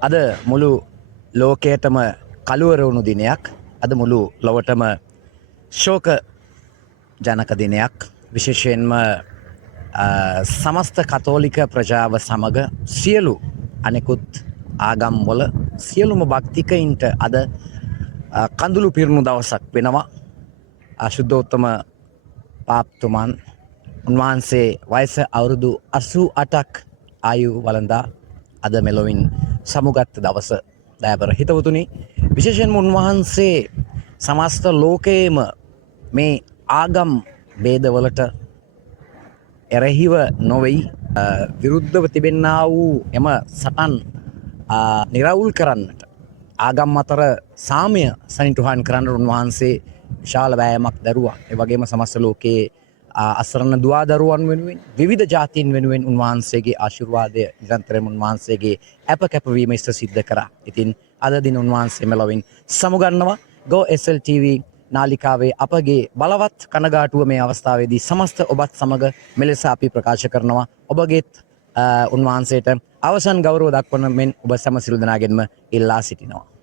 අද මුළු ලෝකයටම කළුවර වුණු දිනයක්. අද මුළු ලොවටම ශෝක ජනක දිනයක්. විශේෂයෙන්ම සමස්ත කතෝලික ප්‍රජාව සමග සියලු අනෙකුත් ආගම්වල සියලුම භක්තිකයින්ට අද කඳුළු පිරුණු දවසක් වෙනවා. අශුද්ධෝත්තම පාප්තුමන් උන්වහන්සේ වයස අවුරුදු 88ක් ආයු වළඳා අද මෙලොවින් සමුගත් දවස දෑබර හිතවතුනි. විශේෂයෙන්ම උන්වහන්සේ සමස්ත ලෝකයේම මේ ආගම් භේදවලට එරෙහිව නොවෙයි විරුද්ධව තිබෙන්නා වූ එම සටන් නිරවුල් කරන්නට ආගම් අතර සාමය සනිටුහන් කරන්න උන්වහන්සේ විශාල වෑයමක් දරුවා. ඒ වගේම සමස්ත ලෝකයේ අසරණ දුවා දරුවන් වෙනුවෙන් විවිධ ජාතීන් වෙනුවෙන් උන්වහන්සේගේ ආශිර්වාදය නිරන්තරයෙන් උන්වහන්සේගේ අප කැපවීම ඉෂ්ට සිද්ධ කරා. ඉතින් අද දින උන්වහන්සේ මෙලොවින් සමුගන්නවා. Go SL TV නාලිකාවේ අපගේ බලවත් කනගාටුව මේ අවස්ථාවේදී සමස්ත ඔබත් සමග මෙලෙස අපි ප්‍රකාශ කරනවා. ඔබගේත් උන්වහන්සේට අවසන් ගෞරව දක්වන මෙන් ඔබ සැම සියලු දෙනාගෙන්ම ඉල්ලා සිටිනවා.